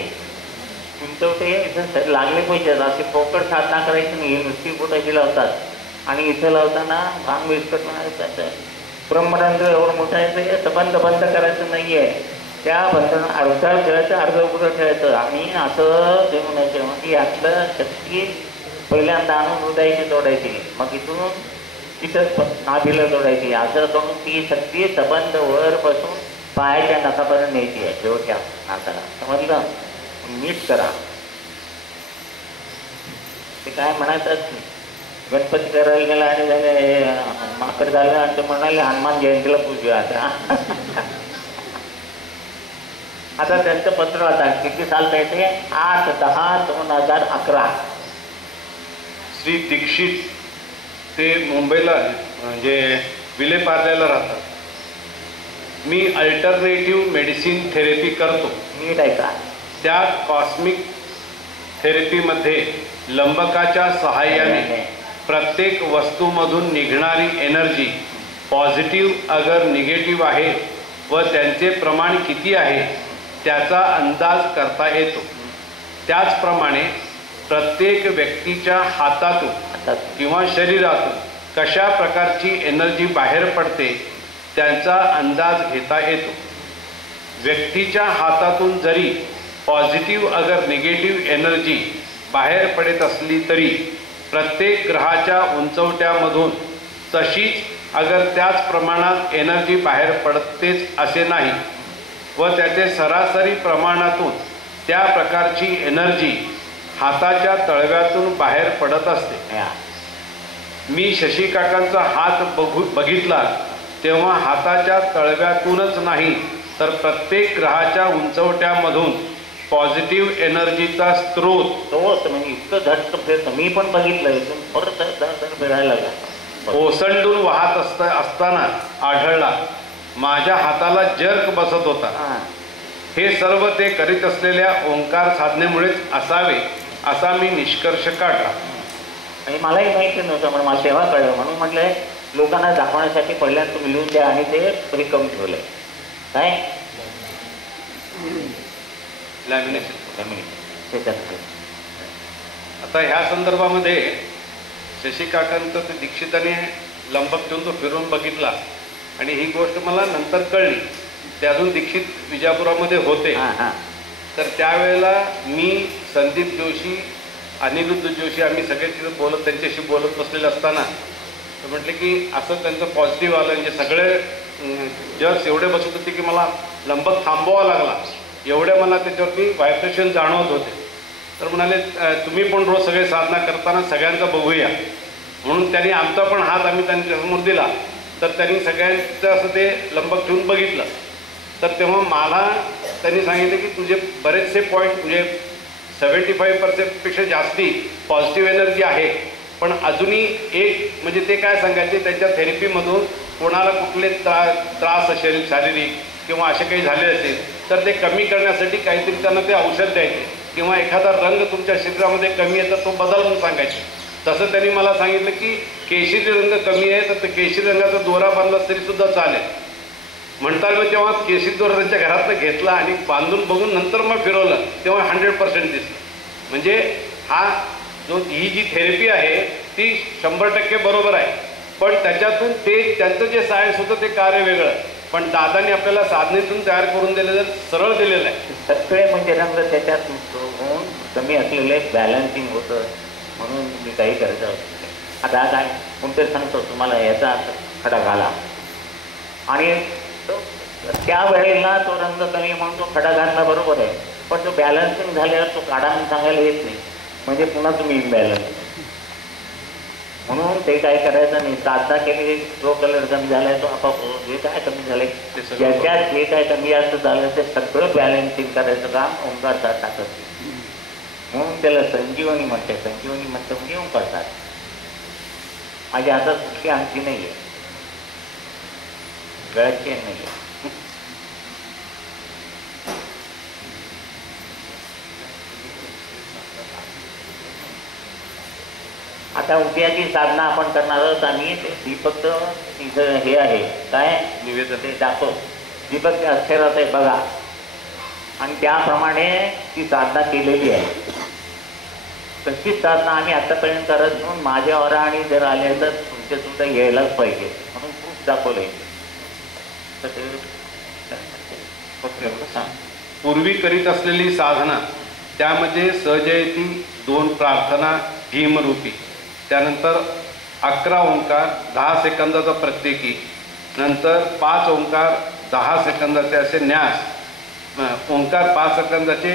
इथं लागले पाहिजे असे पोकळ साधना करायची नाही. नुसती पोटाची लावतात आणि इथं लावताना भांग बिस्कट म्हणायचं ब्रह्मरंध्र एवढं मोठं यायचं बंद करायचं नाही आहे. त्या बंधन अर्धा ठेवायचं अर्ध पुढं ठेवायचं आणि असं ते म्हणायचं म्हणजे यातलं शक्ती पहिल्यांदा आणून हृदयाची तोडायची मग इथून तिथं नाभीला तोडायची असं करून ती शक्ती सबंध वर बसून पायाच्या नखापर्यंत न्यायची आहे शेवटच्या नाकाला. समजलं? नीट करा. ते काय म्हणतात गणपती करायला गेला आणि झाले माकड झालं आणि ते म्हणाले हनुमान जयंतीला पूजूया आता. आता त्यांचं पत्र आता किती सालचं येते 8-10-2011. श्री दीक्षित ते मुंबईला म्हणजे विलेपार्ल्याला राहतात. मी अल्टरनेटिव्ह मेडिसिन थेरपी करतो. नीट आहे का? त्या कॉस्मिक थेरपीमध्ये लंबकाच्या सहाय्याने प्रत्येक वस्तूमधून निघणारी एनर्जी पॉझिटिव्ह अगर निगेटिव्ह आहे व त्यांचे प्रमाण किती आहे त्याचा अंदाज करता येतो. त्याचप्रमाणे प्रत्येक व्यक्तीच्या हातातून किंवा शरीरातून कशा प्रकारची एनर्जी बाहेर पडते त्यांचा अंदाज घेता येतो. व्यक्तीच्या हातातून जरी पॉझिटिव्ह अगर निगेटिव्ह एनर्जी बाहेर पडत असली तरी प्रत्येक ग्रहाच्या उंचवट्यामधून तशीच अगर त्याच प्रमाणात एनर्जी बाहेर पडतेच असे नाही व त्याचे सरासरी प्रमाणातून त्या प्रकारची एनर्जी हाताच्या तळव्यातून बाहेर पडत असते. मी शशी काकांचा हात बघितला तेव्हा हाताच्या तळव्यातूनच नाही तर प्रत्येक ग्रहाच्या उंचवट्यामधून पॉझिटिव्ह एनर्जीचा स्रोत म्हणजे इतकं झटक फिरतं. मी पण बघितलं इथून परत फिरायला लागला ओसंडून वाहत असताना आढळला. माझ्या हाताला जर्क बसत होता. हे सर्व ते करीत असलेल्या ओंकार साधनेमुळेच असावे असा मी निष्कर्ष काढला. आणि मलाही माहिती नव्हतं पण मला तेव्हा कळलं म्हणून म्हटलंय लोकांना दाखवण्यासाठी पहिल्यांदा तुम्ही लिहून द्या आणि ते रिकम ठेवलंय काय आता ह्या संदर्भामध्ये शशी काकांचं ते दीक्षिताने लंबक ठेवून तो फिरून बघितला आणि ही गोष्ट मला नंतर कळली. ते अजून दीक्षित विजापुरामध्ये होते. तर त्यावेळेला मी संदीप जोशी अनिरुद्ध जोशी आम्ही सगळे तिथं त्यांच्याशी बोलत बसलेले असताना तर म्हटले की असं त्यांचं पॉझिटिव्ह आलं म्हणजे सगळे जर्स एवढे बसत होते की मला लंबक थांबवावा लागला. एवढे मला त्याच्यावरती व्हायब्रेशन जाणवत होते. तर म्हणाले तुम्ही पण रोज सगळे साधना करताना सगळ्यांचं बघूया म्हणून त्यांनी आमचा पण हात आम्ही त्यांच्यासमोर दिला. तर त्यांनी सगळ्यांचं असं ते लंबक ठेवून बघितलं. तर तेव्हा मला त्यांनी सांगितलं की तुझे बरेचसे पॉईंट म्हणजे 75% जास्ती पॉझिटिव्ह एनर्जी आहे पण अजूनही एक म्हणजे ते काय सांगायचे त्यांच्या थेरपीमधून कोणाला कुठले त्रास असेल शारीरिक किंवा असे काही झाले असेल तर ते कमी करण्यासाठी काहीतरी त्यांना ते औषध द्यायचे किंवा एखादा रंग तुमच्या शरीरामध्ये कमी आहे तर तो बदल म्हणून सांगायचे. तसं त्यांनी मला सांगितलं की केशरी रंग कमी आहे तर ते केशरी रंगाचा दोरा बांधला तरीसुद्धा चालेल. म्हणता मी तेव्हा केशरी दोरा त्यांच्या घरातनं घेतला आणि बांधून बघून नंतर मग फिरवलं तेव्हा 100% दिसलं. म्हणजे ही जी थेरपी आहे ती 100% बरोबर आहे. पण त्याच्यातून ते त्यांचं जे सायन्स होतं ते कार्य वेगळं, पण दादांनी आपल्याला साधनेतून तयार करून दिलेलं, सरळ दिलेलं आहे. सगळे म्हणजे रंग त्याच्यात होऊन कमी असलेले बॅलन्सिंग होतं, म्हणून मी काही करायचं होतं. आता काय कोणतरी सांगतो तुम्हाला याचा खडा घाला, आणि त्या वेळेला तो रंग कमी म्हणून तो खडा घालणं बरोबर आहे, पण तो बॅलन्सिंग झाल्यावर तो काढा म्हणून सांगायला येत नाही, म्हणजे पुन्हा तुम्ही इम्बॅलन्स. म्हणून ते काय करायचं नाही, साधा केले जो कलर कमी झालाय तो आपाप जे काय कमी झालंय ज्याच्यात जे काय कमी जास्त झालं ते सगळं बॅलन्सिंग करायचं काम ओंकार साधना करते. म्हणून त्याला संजीवनी म्हणते. संजीवनी म्हणतं म्हणजे ओंकार साधना. माझ्या हातात कुठली अंगठी नाही आहे, गळ्यात चेन नाही आहे. आता उद्याची साधना आपण करणार आहोत. आम्ही ते दीपक इथं हे आहे काय निवेदन ते दाखव, दीपक ते अक्षरात आहे बघा, आणि त्याप्रमाणे ती साधना केलेली आहे. तशीच साधना आम्ही आतापर्यंत करत म्हणून माझ्यावर आणि जर आले तर तुमच्या सुद्धा यायलाच पाहिजे म्हणून खूप दाखवलंय. तर ते सांग. पूर्वी करीत असलेली साधना त्यामध्ये सहजयती 2 प्रार्थना भीमरूपी, त्यानंतर 11 ओंकार 10 सेकंदाचा प्रत्येकी, नंतर 5 ओंकार 10 सेकंदाचे असे न्यास, ओंकार 5 सेकंदाचे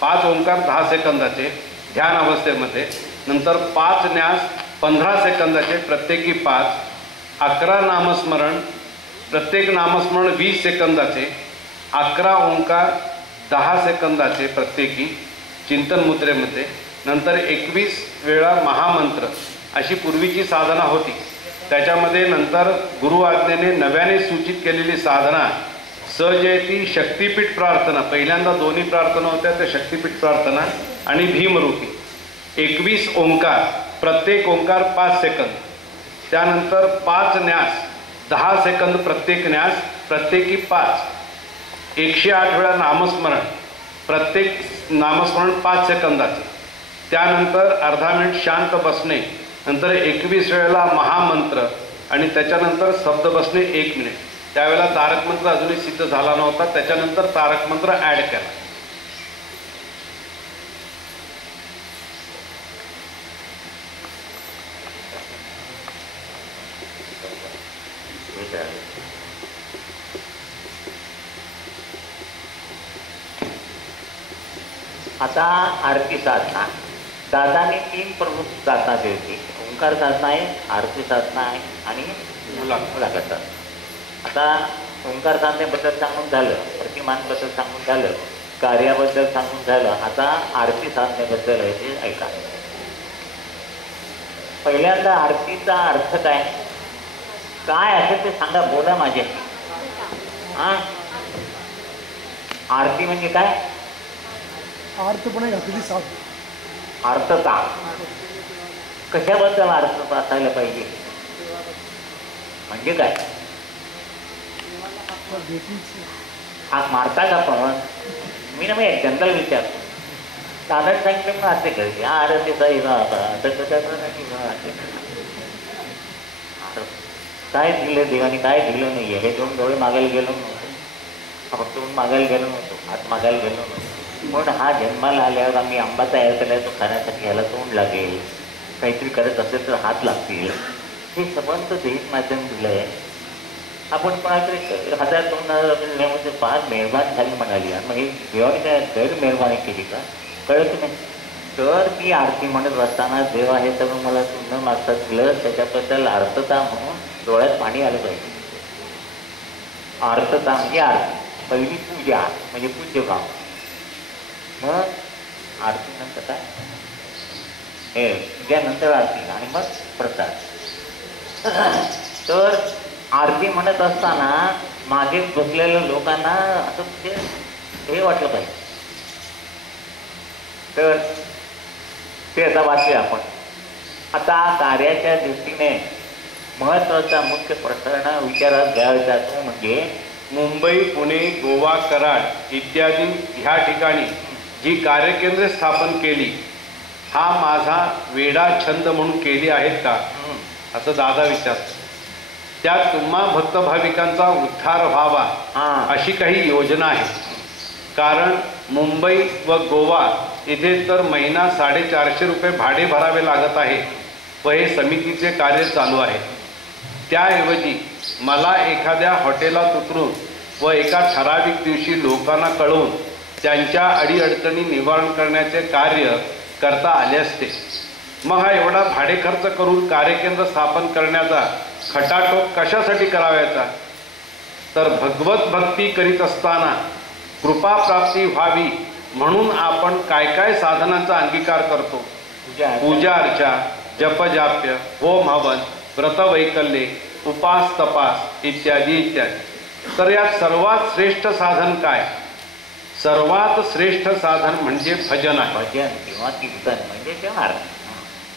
5 ओंकार 10 सेकंदाचे ध्यान अवस्थेमध्ये, नंतर 5 न्यास 15 सेकंदाचे प्रत्येकी 5, 11 नामस्मरण प्रत्येक नामस्मरण 20 सेकंदाचे, 11 ओंकार 10 सेकंदाचे प्रत्येकी चिंतन मुद्रेमध्ये, नंतर 21 वेळा महामंत्र अशी पूर्वीची साधना होती. त्याच्यामध्ये नंतर गुरु आज्ञेने नव्याने सूचित केलेली साधना सहजयती शक्तिपीठ प्रार्थना, पहिल्यांदा दोन्ही प्रार्थना होत्या त्या शक्तिपीठ प्रार्थना आणि भीमरूपी. 21 ओंकार प्रत्येक ओंकार 5 सेकंद, त्यानंतर 5 न्यास 10 सेकंद प्रत्येक न्यास प्रत्येकी 5, 108 वेळा नामस्मरण प्रत्येक नामस्मरण 5 सेकंदाचे, त्यानंतर अर्धा मिनिट शांत बसणे, नंतर 21 वेळेला महामंत्र आणि त्याच्यानंतर शब्द बसणे 1 मिनिट. त्यावेळेला तारक मंत्र अजूनही सिद्ध झाला नव्हता, त्याच्यानंतर तारक मंत्र ॲड केला. आता आरती साधना दादाने 3 प्रमुख साधना दिली. ओंकार साधना आहे, आरती साधना आहे आणि मुलाखत साधना. आता ओंकार साधनेबद्दल सांगून झालं, प्रतिमांबद्दल सांगून झालं, कार्याबद्दल सांगून झालं. आता आरती साधनेबद्दल आहे ते ऐका. पहिल्यांदा आरतीचा अर्थ काय काय असेल ते सांगा, बोला माझे. हां, आरती म्हणजे काय? अर्थपणे घातलेली साथ. अर्थता कशाबद्दल अर्थ असायला पाहिजे म्हणजे काय? हाक मारता का पण? मी ना मी जनरल विचारतो. दादा सांगितलं मग असे कळते आरतीचा काय दिलं देवाने काय दिलं नाही आहे. हे 2 डोळे मागायला गेलो नव्हतो, आपण 2 मागायला गेलो नव्हतो, हात मागायला गेलो नव्हतो. पण हा जन्माला आल्यावर आम्ही आंबा तयार केला, तो खाण्यासाठी ह्याला तोंड लागेल, काहीतरी करत असेल तर हात लागतील. हे सबंध देहिक माध्यम दिलं आहे. आपण कोणाकडे 1000-2000 दिल्यामध्ये फार मेहरबान झाली म्हणाली, मग हे देवाने काय गैरमेहरबानी केली का कळत नाही. तर ती आरती म्हणत असताना देव आहे तर मला तू न मागता दिलं, त्याच्याबद्दल अर्थता म्हणून डोळ्यात पाणी आलं पाहिजे. अर्थता म्हणजे आरती, पहिली पूजा म्हणजे पूज्य भाव, मग आरती नंतर काय हे पूजानंतर आरती आणि मग प्रसाद. तर आरती म्हणत असताना मागे बसलेल्या लोकांना असं म्हणजे हे वाटलं पाहिजे. तर ते आता वाचूया आपण. आता कार्याच्या दृष्टीने महत्त्वाचा मुख्य प्रकरण विचारात घ्यायचा तो म्हणजे मुंबई, पुणे, गोवा, कराड इत्यादी ह्या ठिकाणी जी कार्यकेंद्रे स्थापन केली, हा माझा वेडा छंद म्हणून केली आहेत का? असं दादा विचारतात. त्यात तुम्हा भक्त भाविकांचा उद्धार व्हावा अशी काही योजना आहे. कारण मुंबई व गोवा इथे तर महिना 450 रुपये भाडे भरावे लागत आहे व हे समितीचे कार्य चालू आहे. त्याऐवजी मला एखाद्या हॉटेलात उतरून व एका ठराविक दिवशी लोकांना कळवून त्यांच्या अडीअडचणी निवारण करण्याचे कार्य करता आले असते. मग हा एवढा भाडे खर्च करून कार्यकेंद्र स्थापन करण्याचा खटाटोप कशासाठी करावायचा? तर भगवत भक्ती करीत असताना कृपा प्राप्ती व्हावी म्हणून आपण काय काय साधनांचा अंगीकार करतो. पूजा अर्चा, जपजाप्य, होम हवन, व्रतवैकल्ये, उपास तपास इत्यादी इत्यादी. तर यात सर्वात श्रेष्ठ साधन काय? सर्वात श्रेष्ठ साधन म्हणजे भजन आहे. भजन किंवा कीर्तन म्हणजे ध्यान.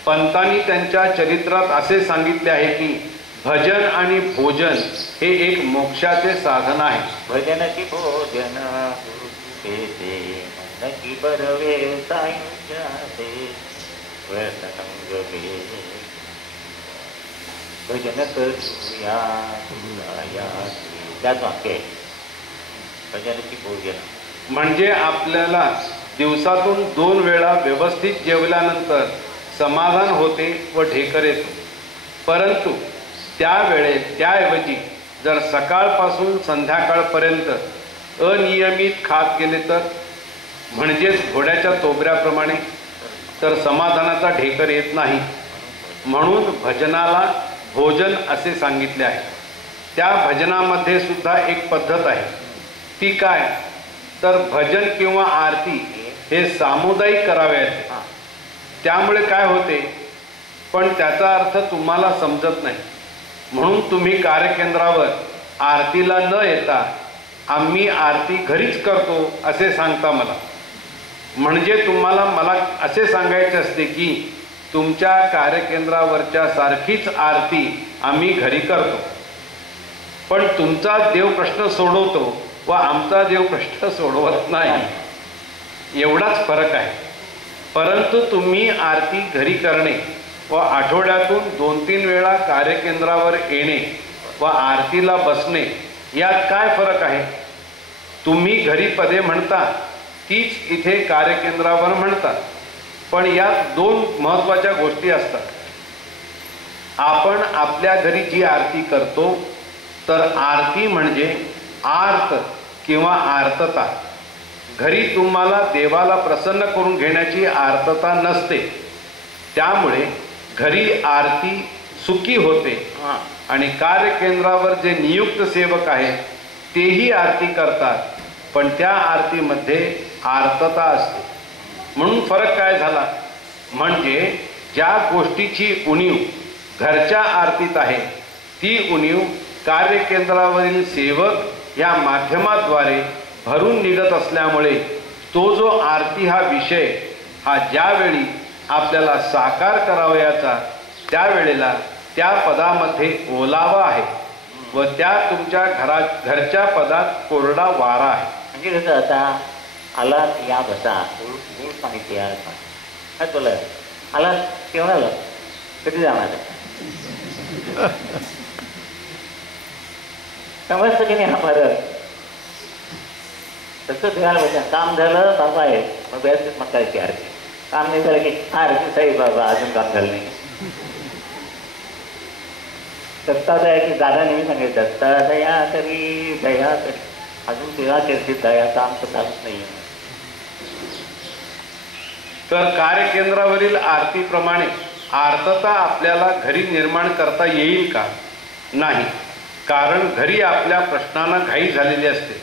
पंतांनी त्यांच्या चरित्रात असे सांगितले आहे की भजन आणि भोजन हे एक मोक्षाचे साधन आहे. भजन की भोजन मन की बरवे सायुज्याते व्यसनंग भजन करूया त्याच वाक्य आहे. भजन की भोजन म्हणजे आपल्याला दिवसातून 2 वेळा व्यवस्थित जेवल्यानंतर समाधान होते व ढेकर येतो. परंतु त्याऐवजी जर सकाळपासून संध्याकाळपर्यंत अनियमित खात गेले तर म्हणजेच घोड्याच्या तोबऱ्याप्रमाणे तर समाधानाचा ढेकर येत नाही. म्हणून भजनाला भोजन असे सांगितले आहे. त्या भजनामध्ये सुद्धा एक पद्धत आहे. ती काय? तर भजन किंवा आरती हे सामुदायिक करावयाचे. त्यामुळे काय होते, पण त्याचा अर्थ तुम्हाला समजत नाही. म्हणून तुम्ही कार्यकेंद्रावर आरतीला न येता आम्ही आरती घरीच करतो असे सांगता मला. म्हणजे तुम्हाला मला असे सांगायचे असते की तुमच्या कार्यकेंद्रावरच्या सारखीच आरती आम्ही घरी करतो, पण तुमचा देव प्रश्न सोडवतो व आमचा देव प्रश्न सोडवत नाही, एवढाच फरक आहे. परंतु तुम्ही आरती घरी करणे व आठवड्यातून 2-3 वेळा कार्यकेंद्रावर येणे व आरतीला बसणे यात काय फरक आहे? तुम्ही घरी पदे म्हणता तीच इथे कार्यकेंद्रावर म्हणतात. पण यात 2 महत्त्वाच्या गोष्टी असतात. आपण आपल्या घरी जी आरती करतो तर आरती म्हणजे आर्त किंवा आर्तता. घरी तुम्हाला देवाला प्रसन्न करून घेण्याची आर्तता नसते. त्यामुळे घरी आरती सुखी होते आणि कार्यकेंद्रावर जे नियुक्त सेवक आहेत तेही आरती करतात, पण त्या आरतीमध्ये आर्तता असते. म्हणून फरक काय झाला? म्हणजे ज्या गोष्टीची उणीव घरच्या आरतीत आहे ती उणीव कार्यकेंद्रावरील सेवक या माध्यमाद्वारे भरून निघत असल्यामुळे तो जो आरती हा विषय हा ज्यावेळी आपल्याला साकार करावयाचा त्यावेळेला त्या पदामध्ये ओलावा आहे व त्या तुमच्या घरच्या पदात कोरडा वारा आहे. म्हणजे कसं आता आला या बसा मूळ पाहिजे काय तुला आला केव्हा आला कधी जाणार समजतं की नाही? हा फरक तसं फिरायला पाहिजे. काम झालं बाबा आहे मग व्यवस्थित मग करायची आरती. काम नाही झालं की आरती साई बाबा अजून काम झालं नाही. दत्तादयाची जागा नेहमी सांगायचं दत्ता दया करी दया करी. अजून तेव्हा करते दयाचं आमचं चालूच नाही. तर कार्यकेंद्रावरील आरतीप्रमाणे आर्तता आपल्याला घरी निर्माण करता येईल का? नाही. कारण घरी आपल्या प्रश्नांना घाई झालेली असते.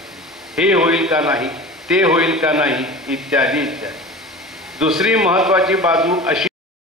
हे होईल का नाही, ते होईल का नाही, इत्यादी इत्यादी. दुसरी महत्त्वाची बाजू अशी